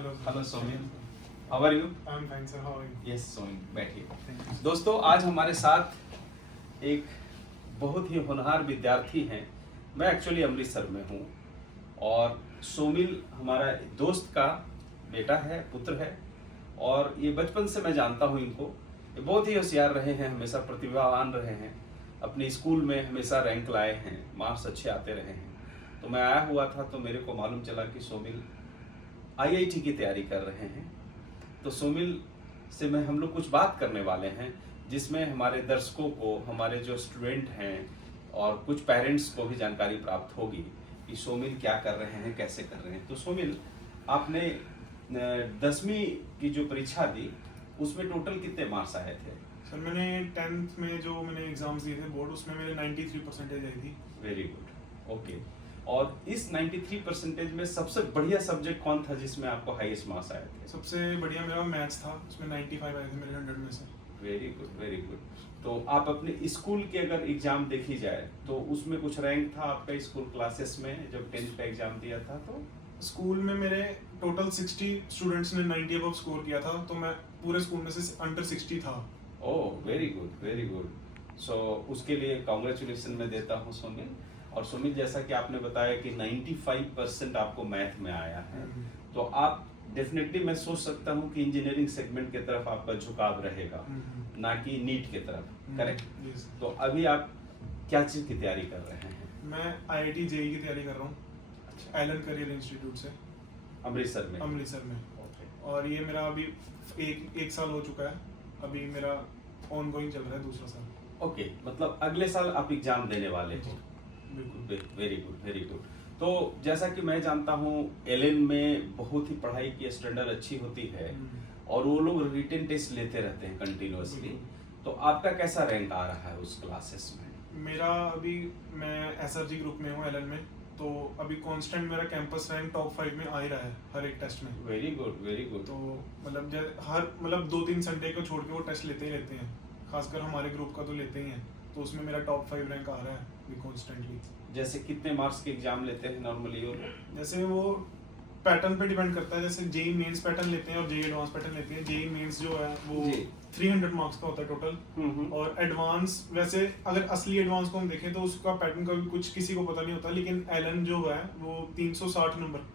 Hello. Hello Somil, how are you? I'm fine, sir. How are you? Yes Somil, बैठिए। Thank you. दोस्तों, आज हमारे साथ एक बहुत ही होनहार विद्यार्थी हैं। मैं एक्चुअली अमृतसर में हूँ और सोमिल हमारा दोस्त का बेटा है, पुत्र है और ये बचपन से मैं जानता हूँ इनको। ये बहुत ही होशियार रहे हैं, हमेशा प्रतिभावान रहे हैं, अपने स्कूल में हमेशा रैंक लाए हैं, मार्क्स अच्छे आते रहे हैं। तो मैं आया हुआ था तो मेरे को मालूम चला कि सोमिल आईआईटी की तैयारी कर रहे हैं। तो सोमिल से हम लोग कुछ बात करने वाले हैं जिसमें हमारे दर्शकों को, हमारे जो स्टूडेंट हैं और कुछ पेरेंट्स को भी जानकारी प्राप्त होगी कि सोमिल क्या कर रहे हैं, कैसे कर रहे हैं। तो सोमिल, आपने 10वीं की जो परीक्षा दी उसमें टोटल कितने मार्क्स आए थे? सर मैंने 10th में जो मैंने एग्जाम्स दिए थे बोर्ड, उसमें मेरे 93% आई थी। Very good, okay. और इस 93% में सबसे बढ़िया सब्जेक्ट कौन था जिसमें आपको हाईएस्ट मार्क्स आए थे? सबसे बढ़िया मेरा मैथ्स था, उसमें 95 आए थे मेरे 100 में से। Very good, very good. तो आप अपने स्कूल के अगर एग्जाम देखी जाए तो उसमें कुछ रैंक था आपका स्कूल क्लासेस में जब 10th का एग्जाम दिया था? तो स्कूल में मेरे टोटल 60 स्टूडेंट्स ने 90 अबव स्कोर किया था, तो मैं पूरे स्कूल में से अंडर 60 था। ओह, वेरी गुड, वेरी गुड। सो उसके लिए कांग्रेचुलेशन मैं देता हूँ सोमिल। और सोमिल, जैसा कि आपने बताया कि 95% आपको मैथ में आया है, तो आप डेफिनेटली, मैं सोच सकता हूँ कि इंजीनियरिंग सेगमेंट की तरफ आपका झुकाव रहेगा, ना कि नीट की तरफ, करेक्ट? Yes. तो अभी आप क्या चीज़ की तैयारी कर रहे हैं? मैं IIT JEE की तैयारी कर रहा हूँ, एलन करियर इंस्टीट्यूट से, अमृतसर में? अमृतसर में। ओके, और ये मेरा अभी एक साल हो चुका है, अभी मेरा ऑनगोइंग चल रहा है दूसरा साल। ओके, मतलब अगले साल आप एग्जाम देने वाले हो? बिल्कुल। Very good, very good. तो जैसा कि मैं जानता हूँ एलन में बहुत ही पढ़ाई की स्टैंडर्ड अच्छी होती है और वो लोग रिटन टेस्ट लेते रहते हैं कंटिन्यूअसली। तो आपका कैसा रैंक आ रहा है उस क्लासेस में? मेरा अभी, मैं SRG ग्रुप में हूँ एलन में, तो अभी कांस्टेंट मेरा कैंपस रैंक टॉप 5 में आ ही रहा है हर एक टेस्ट में। Very good, very good. तो मतलब 2-3 संडे को छोड़ के वो टेस्ट लेते ही रहते हैं, खासकर हमारे ग्रुप का तो लेते ही हैं। तो उसमें मेरा टॉप 5 रैंक आ रहा है अभी कॉन्स्टेंटली। जैसे कितने मार्क्स के एग्जाम लेते हैं नॉर्मली वो लोग? जैसे वो पैटर्न पे डिपेंड करता है, जैसे जेई मेंस पैटर्न लेते हैं और जेई एडवांस पैटर्न लेते हैं। जेई मेंस जो है वो 300 मार्क्स का होता है टोटल, और एडवांस, वैसे अगर असली एडवांस को हम देखें तो उसका पैटर्न का भी कुछ किसी को पता नहीं होता, लेकिन एलन जो है वो 360 नंबर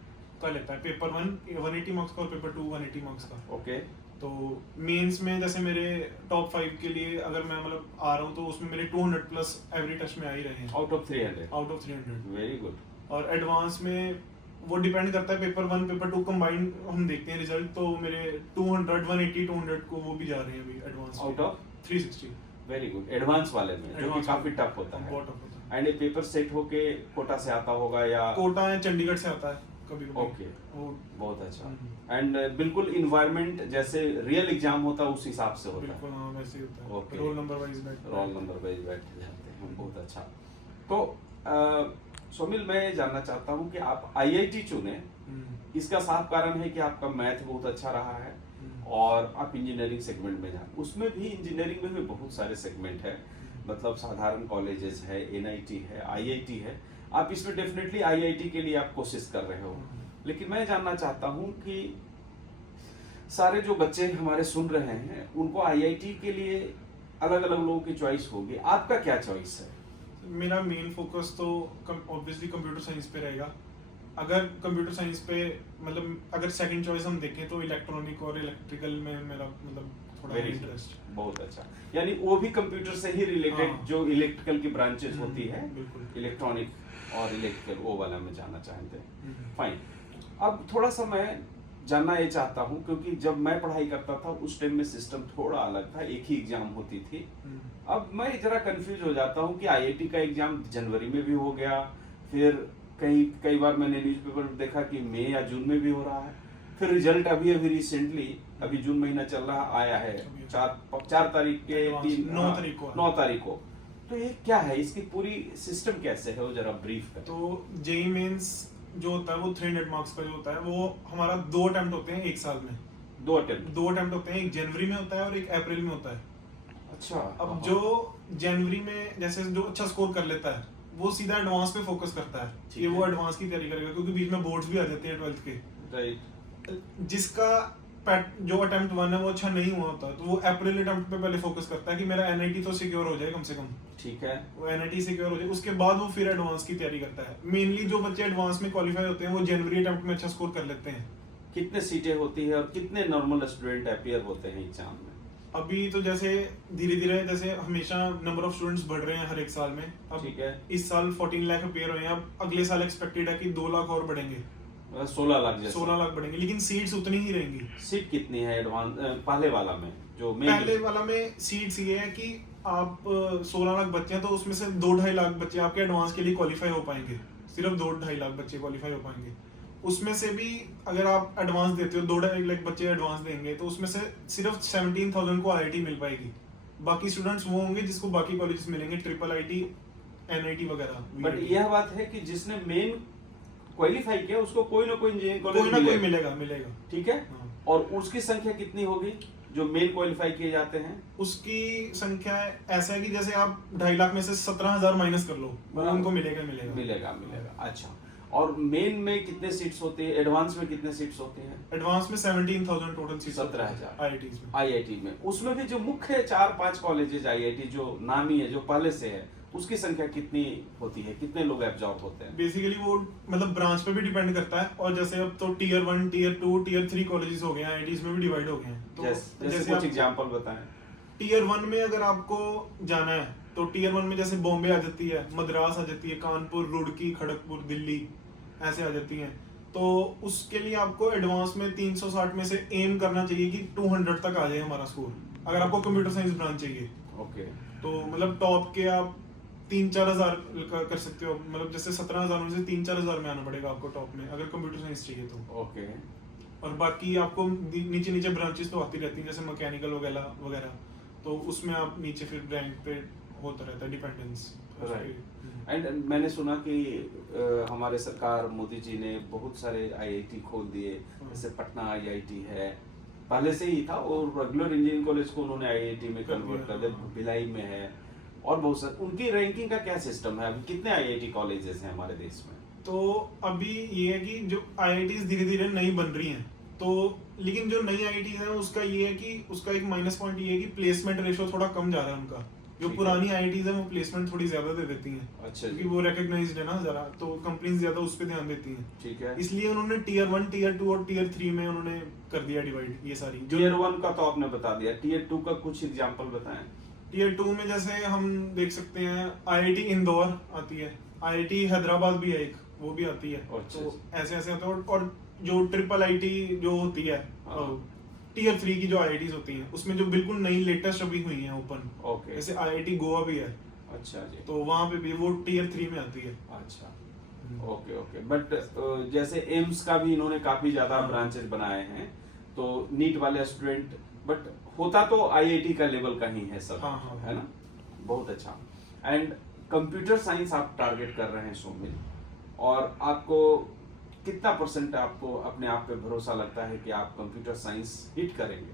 का लेता है। पेपर 1 180 मार्क्स का और पेपर 2 180 मार्क्स का। ओके। तो मेंस में जैसे मेरे टॉप 5 के लिए अगर मैं मतलब आ रहा हूँ तो उसमें मेरे 200 प्लस एवरी टेस्ट में आ ही रहे हैं, out of 300? Out of 300। Very good. और एडवांस में वो डिपेंड करता है, पेपर 1 पेपर 2 कंबाइंड हम देखते हैं रिजल्ट, तो मेरे 200 180 200 को वो भी जा रहे हैं अभी advance out of 360। Very good. Advance वाले में जो कि काफी टफ होता है। बहुत टफ होता है। एंड ये पेपर सेट होके कोटा से आता होगा या? कोटा या चंडीगढ़ से आता है कभी कभी। ओके, वो बहुत अच्छा। एंड बिल्कुल इन्वायरमेंट जैसे रियल एग्जाम होता है उस हिसाब से होता है? बिल्कुल, हाँ वैसे ही होता है। Okay. रोल नंबर वाइज बैठ रोल नंबर वाइज बैठ जाते हैं, बहुत अच्छा। तो सोमिल, मैं ये जानना चाहता हूँ कि आप आईआईटी चुने, इसका साफ कारण है कि आपका मैथ बहुत अच्छा रहा है और आप इंजीनियरिंग सेगमेंट में जाए। उसमें भी इंजीनियरिंग में भी बहुत सारे सेगमेंट है, मतलब साधारण कॉलेजेस है, एनआईटी है, आईआईटी है। आप इसमें डेफिनेटली आईआईटी के लिए आप कोशिश कर रहे हो, लेकिन मैं जानना चाहता हूँ कि सारे जो बच्चे हमारे सुन रहे हैं उनको आईआईटी के लिए अलग अलग लोगों की चॉइस होगी, आपका क्या चॉइस है? मेरा मेन फोकस तो ऑब्वियसली कंप्यूटर साइंस पे रहेगा। अगर कंप्यूटर साइंस पे मतलब अगर सेकंड चॉइस हम देखें तो इलेक्ट्रॉनिक और इलेक्ट्रिकल में मेरा मतलब थोड़ा इंटरेस्ट। बहुत अच्छा, यानी वो भी कंप्यूटर से ही रिलेटेड, हाँ। जो इलेक्ट्रिकल की ब्रांचेस होती है, बिल्कुल इलेक्ट्रॉनिक और इलेक्ट्रिकल, वो वाला में जाना चाहते हैं। फाइन। अब थोड़ा सा मैं जानना ये चाहता हूँ, क्योंकि जब मैं पढ़ाई करता था उस टाइम में सिस्टम थोड़ा अलग था, एक ही एग्जाम होती थी। अब मैं जरा कंफ्यूज हो जाता हूँ कि आईआईटी का एग्जाम जनवरी में भी हो गया, फिर कई बार मैंने न्यूज़पेपर में देखा कि मई या जून में भी हो रहा है, फिर रिजल्ट अभी रिसेंटली अभी जून महीना चल रहा आया है, 4 तारीख के 9 तारीख को। तो ये क्या है, इसकी पूरी सिस्टम कैसे है, वो जरा ब्रीफ कर। तो जेई मेंस जो होता है वो 300 मार्क्स का जो होता है, वो हमारा 2 अटेम्प्ट होते हैं एक साल में। 2 अटेम्प्ट होते हैं, एक जनवरी में होता है और एक अप्रैल में होता है। अच्छा। अब जो जनवरी में जैसे जो अच्छा स्कोर कर लेता है वो सीधा एडवांस पे फोकस करता है कि वो एडवांस की तैयारी करेगा, क्योंकि बीच में बोर्ड्स भी आ जाते हैं 12th के। राइट। जिसका जो अटेम्प्ट 1 है वो अच्छा नहीं हुआ होता तो वो अप्रैल अटेम्प्ट पे पहले फोकस करता है कि मेरा एनआईटी तो सिक्योर हो जाए कम से कम। ठीक है, वो एनआईटी सिक्योर हो जाए, उसके बाद वो फिर एडवांस की तैयारी करता है। मेनली जो बच्चे एडवांस में क्वालिफाई होते हैं वो जनवरी अटेम्प्ट में अच्छा स्कोर कर लेते हैं। कितने सीटें होती है और कितने नॉर्मल स्टूडेंट अपीयर होते हैं एग्जाम में? अभी तो जैसे धीरे धीरे जैसे हमेशा नंबर ऑफ स्टूडेंट्स बढ़ रहे हैं हर एक साल में। अब ठीक है, इस साल 14 लाख अपीयर हुए हैं, अब अगले साल एक्सपेक्टेड है कि 2 लाख और बढ़ेंगे, 16 लाख जैसे। 16 लाख बढ़ेंगे, लेकिन सीट्स उतनी ही रहेंगी। सीट कितनी है एडवांस पहले वाला में जो पहले वाला में सीट्स ये है कि आप 16 लाख बच्चे हैं तो उसमें से 2-2.5 लाख बच्चे आपके एडवांस के लिए क्वालिफाई हो पाएंगे, सिर्फ 2-2.5 लाख बच्चे क्वालिफाई हो पाएंगे। उसमें से भी अगर आप एडवांस देते हो 2-2.5 लाख बच्चे एडवांस देंगे तो उसमें से सिर्फ 17,000 को आईआईटी मिल पाएगी। बाकी स्टूडेंट्स वो होंगे जिसको बाकी कॉलेजेस मिलेंगे, ट्रिपल आईटी, एनआईटी वगैरह। बट यह बात है कि जिसने मेन क्वालिफाई किया उसको कोई ना कोई इंजीनियरिंग कोई कॉलेज ना कोई मिलेगा। ठीक है, हाँ। और उसकी संख्या कितनी होगी जो मेन क्वालिफाई किए जाते हैं? उसकी संख्या ऐसा है कि जैसे आप 2.5 लाख में से 17,000 माइनस कर लो, वो उनको मिलेगा। अच्छा, और मेन में कितने सीट्स होते हैं, एडवांस में कितने सीट्स होते हैं? एडवांस में 17,000 टोटल सीट्स, 17,000 आईआईटीज में। आईआईटी में उसमें भी जो मुख्य 4-5 कॉलेजेस आईआईटी जो नामी है, जो पहले से है, उसकी संख्या कितनी होती है, कितने लोग एब्जॉर्ब होते हैं? बेसिकली वो मतलब ब्रांच पे भी डिपेंड करता है, और जैसे अब तो टियर 1, टियर 2, टियर 3 कॉलेजेस हो गए हैं, आईआईटीज में भी डिवाइड हो गए हैं। तो जैसे कुछ एग्जांपल बताएं। टियर 1 में अगर आपको जाना है तो टियर 1 में जैसे बॉम्बे आ जाती है, मद्रास आ जाती है, कानपुर, रुड़की, खड़गपुर, दिल्ली ऐसे आ जाती हैं। तो उसके लिए आपको एडवांस में 360 में से एम करना चाहिए कि 200 तक आ जाए हमारा स्कोर, अगर आपको कंप्यूटर साइंस ब्रांच चाहिए। ओके, तो मतलब टॉप के आप 3-4 हजार कर सकते हो, मतलब जैसे 17,000 में से 3-4 हजार में आना पड़ेगा आपको टॉप में, अगर कंप्यूटर साइंस चाहिए तो। ओके, और बाकी आपको नीचे ब्रांचेस तो आती रहती हैं, जैसे मैकेनिकल वगैरह, तो उसमें आप नीचे फिर रैंक पे होता रहता है डिपेंडेंस। राइट। एंड मैंने सुना कि हमारे सरकार मोदी जी ने बहुत सारे आईआईटी खोल दिए, जैसे पटना आईआईटी है, पहले से ही था, और रेगुलर इंजीनियरिंग कॉलेज को उन्होंने आईआईटी में कन्वर्ट कर दिया, भिलाई में है, और बहुत सारे। उनकी रैंकिंग का क्या सिस्टम है? अभी कितने आईआईटी कॉलेजेस हैं हमारे देश में? तो अभी ये है कि जो आईआईटीज धीरे धीरे नई बन रही हैं, तो लेकिन जो नई आईआईटीज हैं उसका ये है कि उसका एक माइनस पॉइंट ये है कि प्लेसमेंट रेशो थोड़ा कम जा रहा है उनका। जो पुरानी आईआईटीज हैं वो प्लेसमेंट थोड़ी ज्यादा दे देती हैं। अच्छा, क्योंकि वो रिकॉग्नाइज्ड है ना जरा, तो कंपनीज ज्यादा उस पर ध्यान देती हैं। ठीक है, इसलिए उन्होंने टियर 1, टियर 2 और टियर 3 में उन्होंने कर दिया डिवाइड ये सारी। टियर 1 का तो आपने बता दिया, टियर 2 का कुछ एग्जांपल बताएं। टियर 2 में जैसे हम देख सकते हैं आईआईटी इंदौर आती है, आईआईटी हैदराबाद भी है एक, वो भी आती है। अच्छा, तो ऐसे ऐसे होता है। और जो ट्रिपल आईटी जो होती है, हाँ। टियर 3 की जो आईआईटीज होती हैं उसमें जो बिल्कुल नई लेटेस्ट अभी हुई हैं ओपन, ओके, जैसे आईआईटी गोवा भी है, अच्छा जी, तो वहाँ पे भी वो टियर 3 में आती है। अच्छा, ओके। बट जैसे एम्स का भी इन्होंने काफी ज्यादा हाँ। ब्रांचेस बनाए हैं, तो नीट वाले स्टूडेंट, बट होता तो आईआईटी का लेवल का ही है सब, हाँ। है ना? बहुत अच्छा। एंड कंप्यूटर साइंस आप टारगेट कर रहे हैं सोमिल, और आपको कितना % आपको अपने आप पे भरोसा लगता है कि आप कंप्यूटर साइंस हिट करेंगे?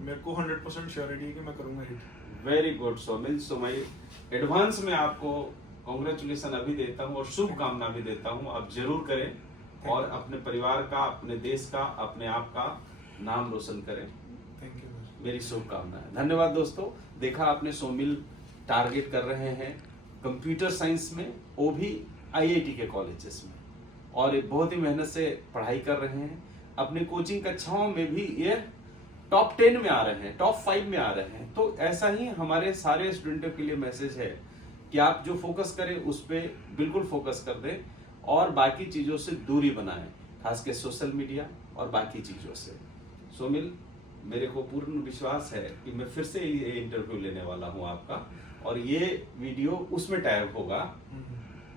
मेरे को 100% श्योरिटी है कि मैं करूंगा हिट। वेरी गुड सोमिल, सो मैं एडवांस में आपको कांग्रेचुलेशन अभी देता हूँ और शुभकामना भी देता हूँ। आप जरूर करें और अपने परिवार का, अपने देश का, अपने आप का नाम रोशन करें। थैंक यू, मेरी शुभकामना है। धन्यवाद दोस्तों। देखा आपने, सोमिल टारगेट कर रहे हैं कंप्यूटर साइंस में, वो भी आईआईटी के कॉलेजेस में, और ये बहुत ही मेहनत से पढ़ाई कर रहे हैं। अपनी कोचिंग कक्षाओं में भी ये टॉप 10 में आ रहे हैं, टॉप 5 में आ रहे हैं। तो ऐसा ही हमारे सारे स्टूडेंटों के लिए मैसेज है कि आप जो फोकस करें उस पर बिल्कुल फोकस कर दें, और बाकी चीज़ों से दूरी बनाएं, खास के सोशल मीडिया और बाकी चीज़ों से। सोमिल, मेरे को पूर्ण विश्वास है कि मैं फिर से ये इंटरव्यू लेने वाला हूँ आपका, और ये वीडियो उसमें टैग होगा,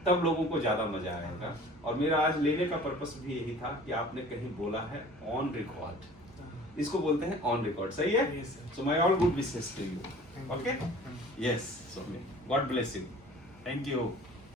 तब लोगों को ज़्यादा मजा आएगा। और मेरा आज लेने का पर्पस भी यही था कि आपने कहीं बोला है ऑन रिकॉर्ड, इसको बोलते हैं ऑन रिकॉर्ड, सही है? So my all good wishes to you. Okay, yes Somil, God bless you, thank you.